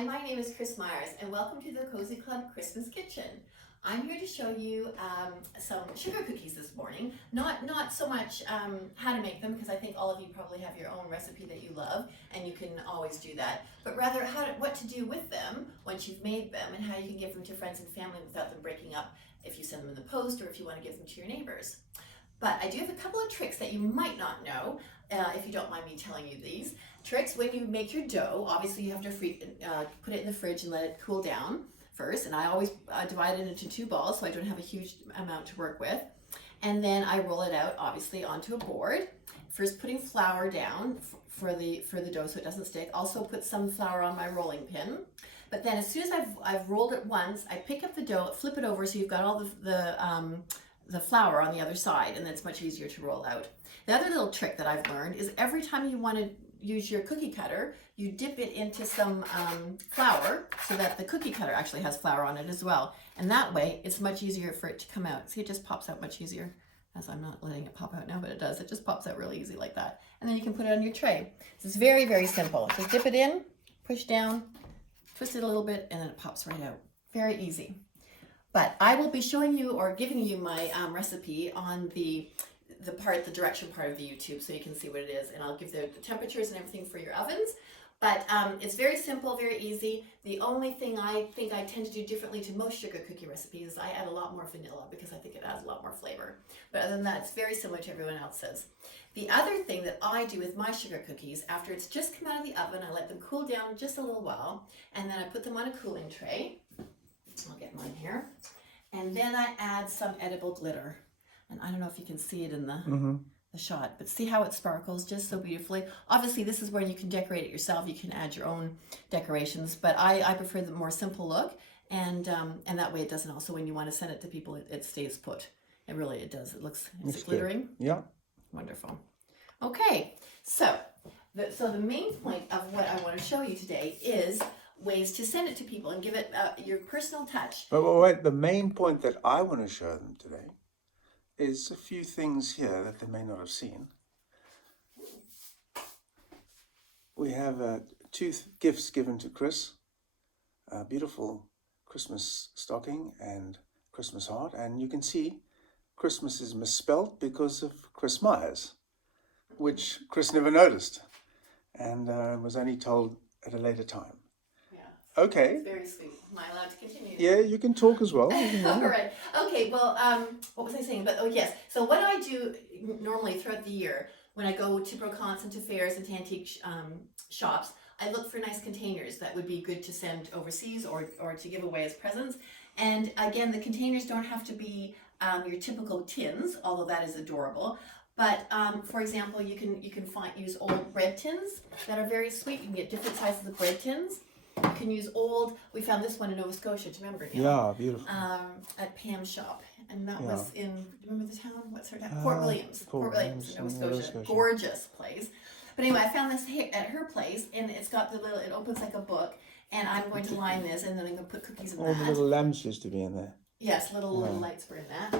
Hi, my name is Chris Myers and welcome to the Cozy Club Christmas Kitchen. I'm here to show you some sugar cookies this morning. Not so much how to make them, because I think all of you probably have your own recipe that you love and you can always do that, but rather what to do with them once you've made them and how you can give them to friends and family without them breaking up if you send them in the post or if you want to give them to your neighbors. But I do have a couple of tricks that you might not know, if you don't mind me telling you these. Tricks when you make your dough, obviously you have to put it in the fridge and let it cool down first. And I always divide it into two balls so I don't have a huge amount to work with. And then I roll it out, obviously, onto a board. First putting flour down for the dough so it doesn't stick. Also put some flour on my rolling pin. But then as soon as I've rolled it once, I pick up the dough, flip it over so you've got all the flour on the other side, and then it's much easier to roll out. The other little trick that I've learned is every time you want to use your cookie cutter, you dip it into some flour so that the cookie cutter actually has flour on it as well. And that way, it's much easier for it to come out. See, it just pops out much easier, as I'm not letting it pop out now, but it does. It just pops out really easy like that. And then you can put it on your tray. So it's very, very simple. Just dip it in, push down, twist it a little bit, and then it pops right out. Very easy. But I will be showing you or giving you my recipe on the direction part of the YouTube so you can see what it is. And I'll give the temperatures and everything for your ovens. But it's very simple, very easy. The only thing I think I tend to do differently to most sugar cookie recipes is I add a lot more vanilla because I think it adds a lot more flavor. But other than that, it's very similar to everyone else's. The other thing that I do with my sugar cookies, after it's just come out of the oven, I let them cool down just a little while, and then I put them on a cooling tray. I'll get mine here. And then I add some edible glitter. And I don't know if you can see it in the shot, but see how it sparkles just so beautifully. Obviously, this is where you can decorate it yourself. You can add your own decorations, but I prefer the more simple look. And that way it doesn't also, when you want to send it to people, it stays put. It does. It looks, is it glittering? Yeah. Wonderful. Okay, so the main point of what I want to show you today is ways to send it to people and give it your personal touch. But wait, the main point that I want to show them today is a few things here that they may not have seen. We have two gifts given to Chris, a beautiful Christmas stocking and Christmas heart, and you can see Christmas is misspelt because of Chris Myers, which Chris never noticed and was only told at a later time. Okay. It's very sweet. Am I allowed to continue? Yeah, you can talk as well. All right. Okay, well, what was I saying? But, oh, yes. So what I do normally throughout the year when I go to brocants and to fairs and to antique shops, I look for nice containers that would be good to send overseas or to give away as presents. And, again, the containers don't have to be your typical tins, although that is adorable. But, for example, you can use old bread tins that are very sweet. You can get different sizes of bread tins. You can use we found this one in Nova Scotia, do you remember? Yeah, beautiful. At Pam's shop. And that was in, do you remember the town? What's her name? Port Williams. Port Williams in Nova Scotia. Gorgeous place. But anyway, I found this at her place, and it's got it opens like a book, and I'm going to line this, and then I'm going to put cookies in that. All the little lamps used to be in there. Yes, little lights were in that.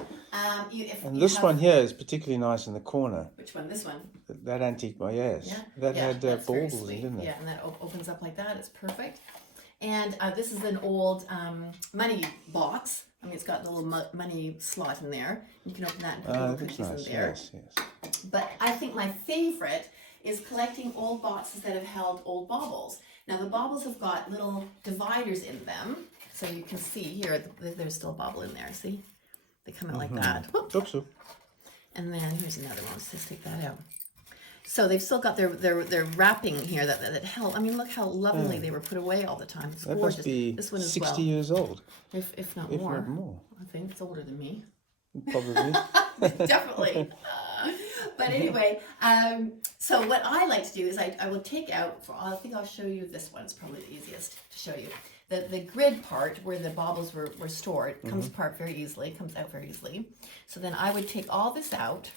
One here is particularly nice in the corner. Which one? This one? That antique one, yes. Yeah. That had baubles in, didn't it? Yeah, and that opens up like that. It's perfect. And this is an old money box. I mean, it's got the little money slot in there. You can open that and put little cookies in there. Yes. But I think my favorite is collecting old boxes that have held old baubles. Now, the baubles have got little dividers in them. So you can see here, there's still a bobble in there, see? They come out like that. Oops. And then here's another one, let's just take that out. So they've still got their wrapping here that held. I mean, look how lovely they were put away all the time. It's that gorgeous. Must be this one 60 years old. If not more. I think it's older than me. Probably. Definitely. But anyway, so what I like to do is I will take out, I think I'll show you this one. It's probably the easiest to show you. The grid part where the baubles were stored comes out very easily. So then I would take all this out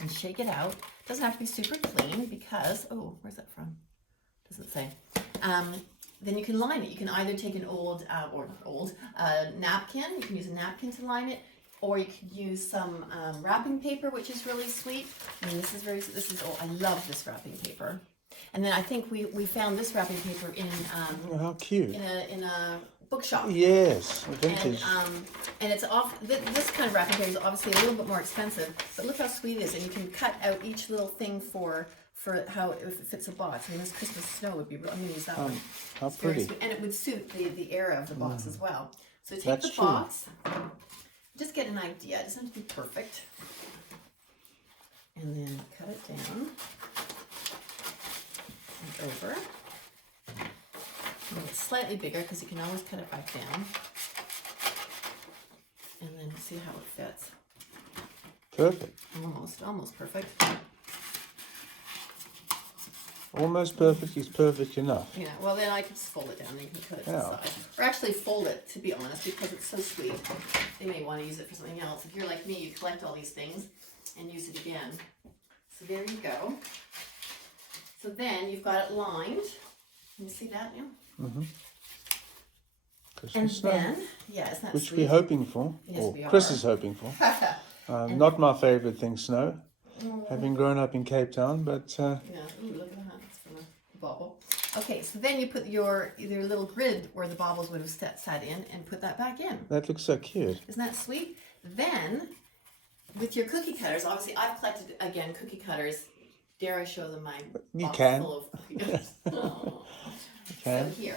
and shake it out. Doesn't have to be super clean because, where's that from? Doesn't say. Then you can line it. You can either take an old napkin. You can use a napkin to line it, or you can use some wrapping paper, which is really sweet. I mean, I love this wrapping paper. And then I think we found this wrapping paper in Oh, how cute. in a bookshop. Yes, vintage. And it's this kind of wrapping paper is obviously a little bit more expensive, but look how sweet it is. And you can cut out each little thing for how if it fits a box. I mean, this Christmas snow would be real. I'm going to use that one. How It's very pretty. sweet. And it would suit the era of the box as well. So take That's the true. box, just get an idea. It doesn't have to be perfect. And then cut it down and over. Make it slightly bigger because you can always cut it back down. And then see how it fits. Perfect. Almost perfect. Almost perfect is perfect enough. Yeah, well then I could just fold it down and you can cut it to the Yeah. side. Or actually fold it, to be honest, because it's so sweet. They may want to use it for something else. If you're like me, you collect all these things and use it again. So there you go. So then you've got it lined. Can you see that now? Mm-hmm. And Christmas snow, then, yeah, isn't that which sweet? we're hoping for, Yes, or we Chris are. is hoping for. And- Not my favourite thing, snow, Oh. having grown up in Cape Town, but Yeah, ooh, look at that. It's from a bauble. Okay, so then you put your little grid where the baubles would have sat in and put that back in. that looks so cute. Isn't that sweet? Then, with your cookie cutters, obviously I've collected, again, cookie cutters. Dare I show them my You box can. full of cookie cutters? Oh. can. So here,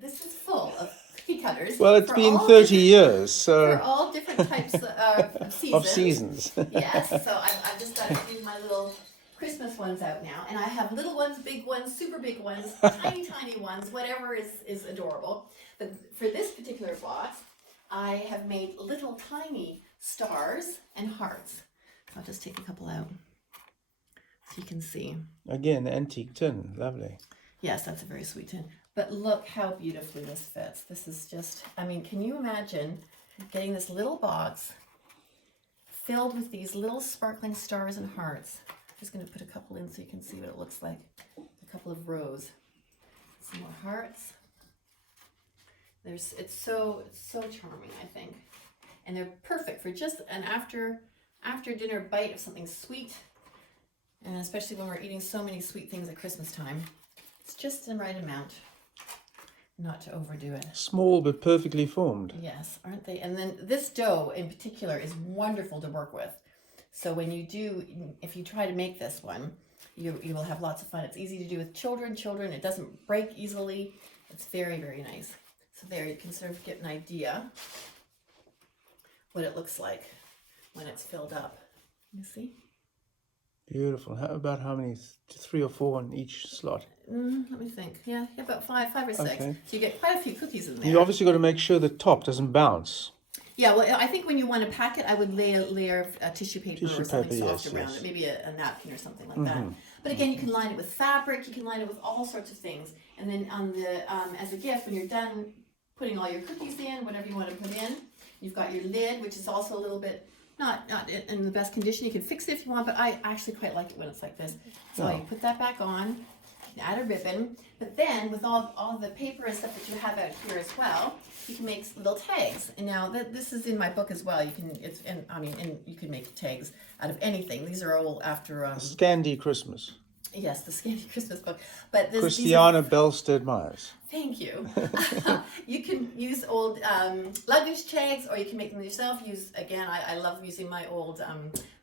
this is full of cookie cutters. Well, it's for been all 30 different- years, For so all different types of seasons. of seasons. Yes, so I've just got to do my little Christmas ones out now. And I have little ones, big ones, super big ones, tiny, tiny ones, whatever is adorable. But for this particular box, I have made little tiny stars and hearts. So I'll just take a couple out so you can see. Again, antique tin, lovely. Yes, that's a very sweet tin. But look how beautifully this fits. This is just, I mean, can you imagine getting this little box filled with these little sparkling stars and hearts? I'm just going to put a couple in so you can see what it looks like. A couple of rows. Some more hearts. It's so charming, I think. And they're perfect for just an after dinner bite of something sweet. And especially when we're eating so many sweet things at Christmas time. It's just the right amount, not to overdo it. Small but perfectly formed. Yes, aren't they? And then this dough in particular is wonderful to work with. So when you do, if you try to make this one, you will have lots of fun. It's easy to do with children. It doesn't break easily. It's very, very nice. So there you can sort of get an idea what it looks like when it's filled up. You see? Beautiful. About how many? 3 or 4 on each slot. Let me think. Yeah, about five or six. Okay. So you get quite a few cookies in there. You obviously got to make sure the top doesn't bounce. Yeah, well, I think when you want to pack it, I would lay a layer of tissue paper or something paper, soft yes, around yes. it, maybe a napkin or something like that. But again, you can line it with fabric, you can line it with all sorts of things. And then on the as a gift, when you're done putting all your cookies in, whatever you want to put in, you've got your lid, which is also a little bit not in the best condition. You can fix it if you want, but I actually quite like it when it's like this. So you put that back on, add a ribbon, but then with all the paper and stuff that you have out here as well, you can make little tags. And now this is in my book as well. You can you can make tags out of anything. These are all after Scandi Christmas. yes, the Scandi Christmas book. But Christiana Belsted Myers. Thank you. You can use old luggage tags, or you can make them yourself. I love using my old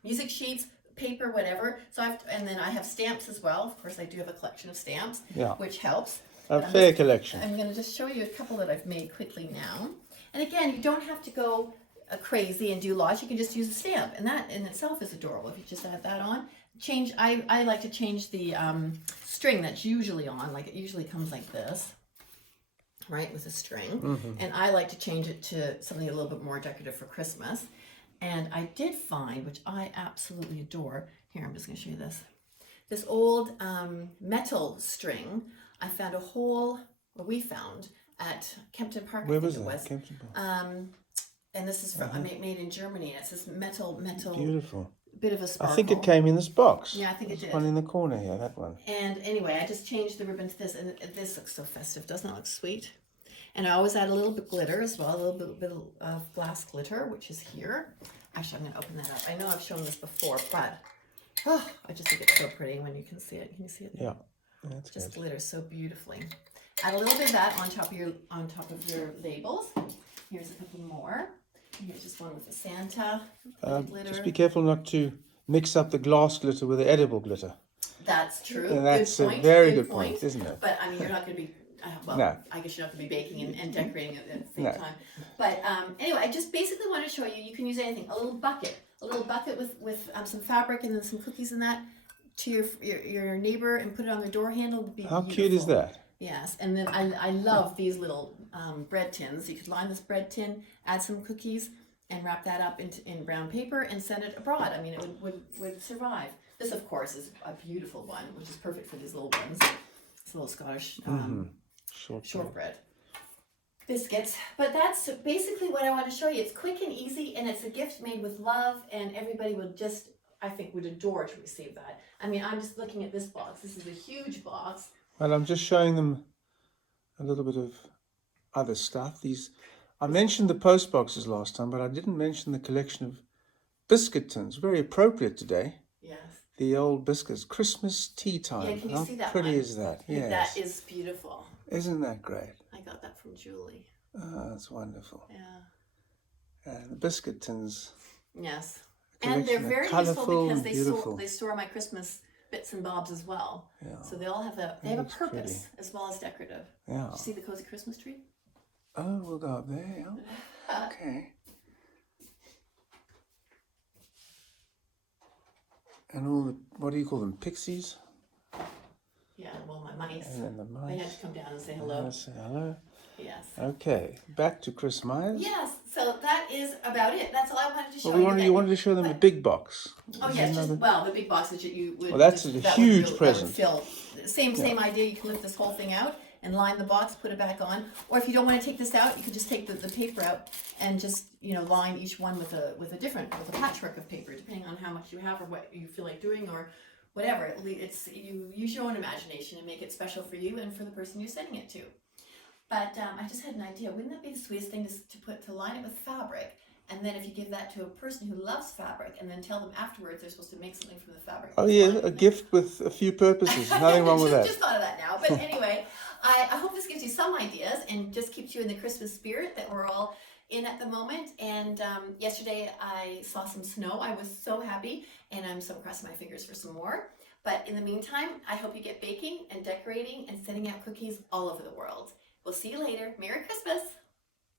music sheets, paper, whatever. And then I have stamps as well. Of course, I do have a collection of stamps, which helps. A fair collection. I'm going to just show you a couple that I've made quickly now. And again, you don't have to go crazy and do lots. You can just use a stamp, and that in itself is adorable. If you just add that on. I like to change the string that's usually on. Like it usually comes like this, right, with a string. And I like to change it to something a little bit more decorative for Christmas. And I did find, which I absolutely adore. Here, I'm just going to show you this. This old metal string. I found we found at Kempton Park. Where I think was it that? was. Kempton Park. And this is made in Germany. It's this metal. Beautiful. Bit of a sparkle. I think it came in this box. Yeah, I think it did. One in the corner here, that one. And anyway, I just changed the ribbon to this, and this looks so festive. Doesn't it look sweet? And I always add a little bit glitter as well, a little bit of glass glitter, which is here. Actually, I'm going to open that up. I know I've shown this before, but I just think it's so pretty when you can see it. Can you see it? Yeah. That's just good. glitters so beautifully. Add a little bit of that on top of your labels. Here's a couple more. Here's just one with the Santa glitter. Just be careful not to mix up the glass glitter with the edible glitter. That's true. And that's good point. a very good point, isn't it? But I mean, you're not going to be. Well, No. I guess you're not going to be baking and decorating at the same No. time. But anyway, I just basically want to show you. You can use anything. A little bucket with some fabric and then some cookies in that to your neighbor and put it on their door handle. Would be How beautiful. cute is that? Yes, and then I love these little bread tins. You could line this bread tin, add some cookies, and wrap that up in brown paper and send it abroad. I mean, it would survive. This, of course, is a beautiful one, which is perfect for these little ones. It's little Scottish shortbread biscuits. But that's basically what I want to show you. It's quick and easy, and it's a gift made with love, and everybody would just, I think, would adore to receive that. I mean, I'm just looking at this box. This is a huge box. Well, I'm just showing them a little bit of other stuff. I mentioned the post boxes last time, but I didn't mention the collection of biscuit tins. Very appropriate today. Yes. The old biscuits. Christmas tea time. Yeah, can you see that How pretty one? is that? Yes. That is beautiful. Isn't that great? I got that from Julie. Oh, that's wonderful. Yeah. The biscuit tins. Yes. And they're very useful because they store my Christmas bits and bobs as well. Yeah. So they all have they have a purpose pretty. as well as decorative. Yeah. Did you see the cozy Christmas tree? Oh, we'll go up there. Yeah. Okay. And all the, what do you call them? Pixies? Yeah, well, my mice. And then the mice. They had to come down and say hello. Say hello. Yes. Okay, back to Chris Myers. Yes, so that is about it. That's all I wanted to show you. you. Wanted to show them the big box. Oh yes, the big box that you would. Well, that's a huge present. Same idea. You can lift this whole thing out and line the box, put it back on. Or if you don't want to take this out, you can just take the paper out and just line each one with a patchwork of paper, depending on how much you have or what you feel like doing or whatever. You use your own imagination and make it special for you and for the person you're sending it to. But I just had an idea. Wouldn't that be the sweetest thing to line it with fabric? And then if you give that to a person who loves fabric and then tell them afterwards they're supposed to make something from the fabric. Oh yeah, a gift with a few purposes. Nothing wrong with that. Just thought of that now. But anyway, I hope this gives you some ideas and just keeps you in the Christmas spirit that we're all in at the moment. And yesterday I saw some snow. I was so happy, and I'm so crossing my fingers for some more. But in the meantime, I hope you get baking and decorating and sending out cookies all over the world. We'll see you later. Merry Christmas!